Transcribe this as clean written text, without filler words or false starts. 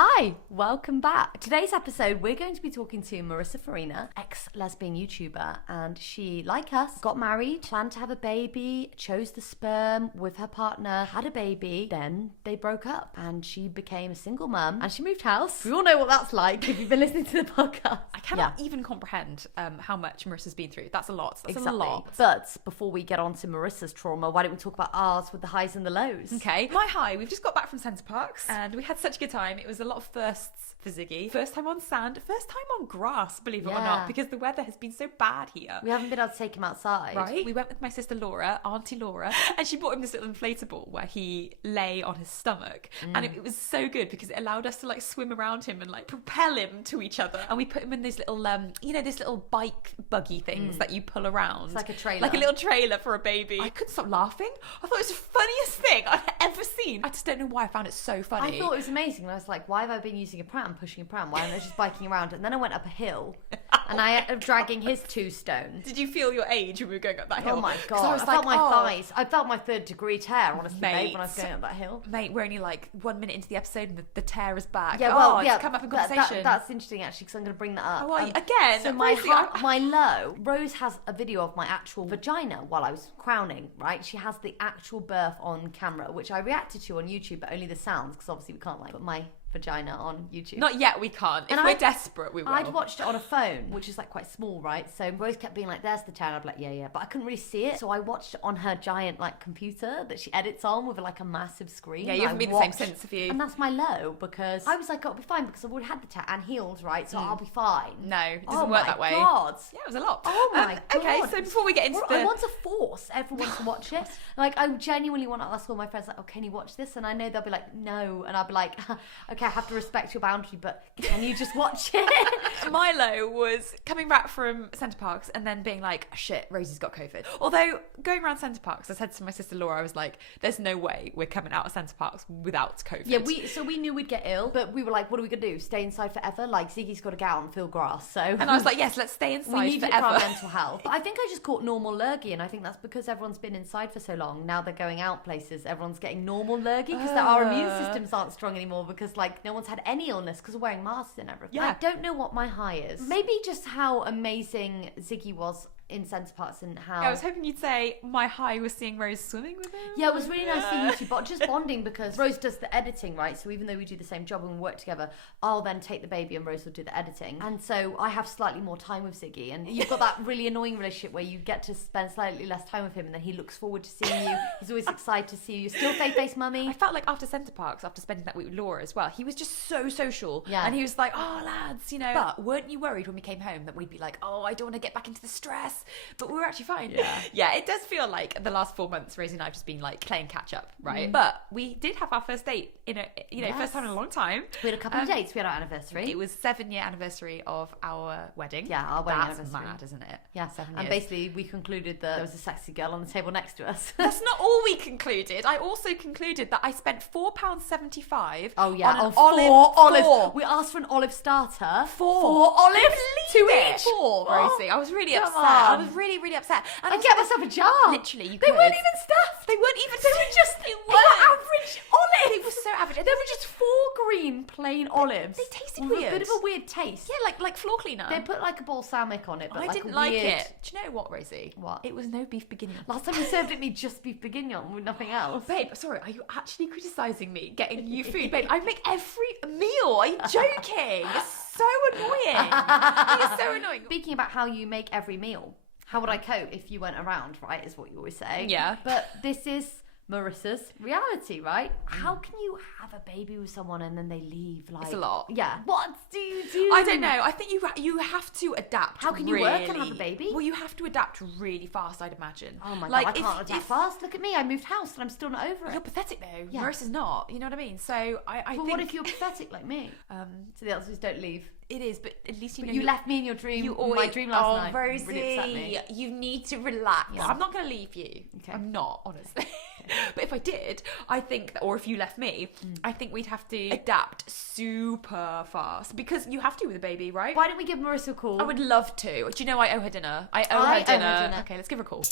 Hi, welcome back. Today's episode, we're going to be talking to Marissa Farina, ex-lesbian YouTuber, and she, like us, got married, planned to have a baby, chose the sperm with her partner, had a baby, then they broke up, and she became a single mum, and she moved house. We all know what that's like if you've been listening to the podcast. I cannot even comprehend how much Marissa's been through. That's a lot. That's a lot. But before we get on to Marissa's trauma, why don't we talk about ours with the highs and the lows? Okay. My high, we've just got back from Centre Parks, and we had such a good time. It was a lot of firsts for Ziggy. First time on sand, first time on grass, believe it or not, because the weather has been so bad here. We haven't been able to take him outside. Right? We went with my sister Laura, Auntie Laura, and she bought him this little inflatable where he lay on his stomach. And it was so good because it allowed us to like swim around him and like propel him to each other. And we put him in these little, these little bike buggy things that you pull around. It's like a trailer. Like a little trailer for a baby. I couldn't stop laughing. I thought it was the funniest thing I've ever seen. I just don't know why I found it so funny. I thought it was amazing. And I was like, why have I been using a pram, pushing a pram? Why am I just biking around? And then I went up a hill and I ended up dragging his 2 stones. Did you feel your age when we were going up that hill? Oh my God. I felt my thighs. I felt my 3rd degree tear, honestly, babe, when I was going up that hill. Mate, we're only like 1 minute into the episode and the tear is back. Yeah, well, it's come up in conversation. That's interesting, actually, because I'm going to bring that up. Oh, again? So my low, Rose has a video of my actual vagina while I was crowning, right? She has the actual birth on camera, which I reacted to on YouTube, but only the sounds, because obviously we can't like put my vagina on YouTube. Not yet, we can't. If we're desperate, we will. I'd watched it on a phone, which is like quite small, right? So Rose kept being like, there's the tear. I'd be like, yeah. But I couldn't really see it. So I watched it on her giant like computer that she edits on with like a massive screen. Yeah, you haven't been the same since, have you? And that's my low, because I was like, I'll be fine because I've already had the tear and healed, right? So I'll be fine. No, it doesn't work that way. Oh my God. Yeah, it was a lot. Oh my God. Okay, so before we get into I want to force everyone to watch it. Like, I genuinely want to ask all my friends, like, oh, can you watch this? And I know they'll be like, no. And I'll be like, okay, I have to respect your boundary, but can you just watch it? Milo was coming back from Centre Parks and then being like, shit, Rosie's got COVID. Although going around Centre Parks, I said to my sister Laura, I was like, there's no way we're coming out of Centre Parks without COVID. Yeah, we knew we'd get ill, but we were like, what are we gonna do? Stay inside forever? Like, Ziggy's got to get out and feel grass. So and I was like, yes, let's stay inside we need forever. it for our mental health. I think I just caught normal lurgy, and I think that's because everyone's been inside for so long. Now they're going out places, everyone's getting normal lurgy because our immune systems aren't strong anymore, because like no one's had any illness because we're wearing masks and everything. Yeah. I don't know what my high is. Maybe just how amazing Ziggy was in Centre Parks and how... I was hoping you'd say my high was seeing Rose swimming with him. Yeah, it was really nice seeing you two, but just bonding, because Rose does the editing, right? So even though we do the same job and we work together, I'll then take the baby and Rose will do the editing. And so I have slightly more time with Ziggy, and you've got that really annoying relationship where you get to spend slightly less time with him, and then he looks forward to seeing you. He's always excited to see you. You're still faith-based mummy. I felt like after Centre Parks, after spending that week with Laura as well, he was just so social. Yeah. And he was like, oh, lads, you know. But weren't you worried when we came home that we'd be like, oh, I don't want to get back into the stress? But we were actually fine. Yeah, it does feel like the last 4 months Rosie and I have just been like playing catch up, right? But we did have our first date in first time in a long time. We had a couple of dates. We had our anniversary. It was 7-year anniversary of our wedding. Yeah, our wedding That's anniversary. mad, isn't it? Yeah, 7 years. and basically we concluded that there was a sexy girl on the table next to us. That's not all we concluded. I also concluded that I spent £4.75 Oh yeah, on an four olive. olives. We asked for an olive starter. Four olives, 2 each. 4, Rosie. I was really come upset. I on. was really, really upset. And I'd get myself a jar. Literally, you They could. weren't even stuffed. They weren't even. They were just They they were weren't. average olives. They were so average. They were just 4 green plain olives. They tasted with weird. a bit of a weird taste. Yeah, like floor cleaner. They put like a balsamic on it, but I like didn't a like weird... it. Do you know what, Rosie? What? It was no beef bourguignon. Last time you served it me just beef bourguignon with nothing else. Babe, sorry, are you actually criticising me getting you food? Babe, I make every meal. Are you joking? It's so annoying. It's so annoying. Speaking about how you make every meal, how would I cope if you weren't around, right, is what you always say. Yeah. But this is Marissa's reality, right? How can you have a baby with someone and then they leave? Like, It's a lot. Yeah. What do you do? I don't know. I think you have to adapt. How can you work and have a baby? Well, you have to adapt really fast, I'd imagine. Oh my like, God, I can't adapt fast. Look at me, I moved house and I'm still not over it. You're pathetic though. Yeah. Marissa's not. You know what I mean? So I But think. what if you're pathetic like me? So the answer is don't leave. It is, but at least you know But you left me in your dream. You always, my dream last night. Rosie, Really upset me. you need to relax. Yeah. I'm not going to leave you. Okay. I'm not, honestly. But if I did, I think, or if you left me, I think we'd have to adapt super fast because you have to with a baby, right? Why don't we give Marissa a call? I would love to. Do you know I owe her dinner? I owe her dinner. Okay, let's give her a call.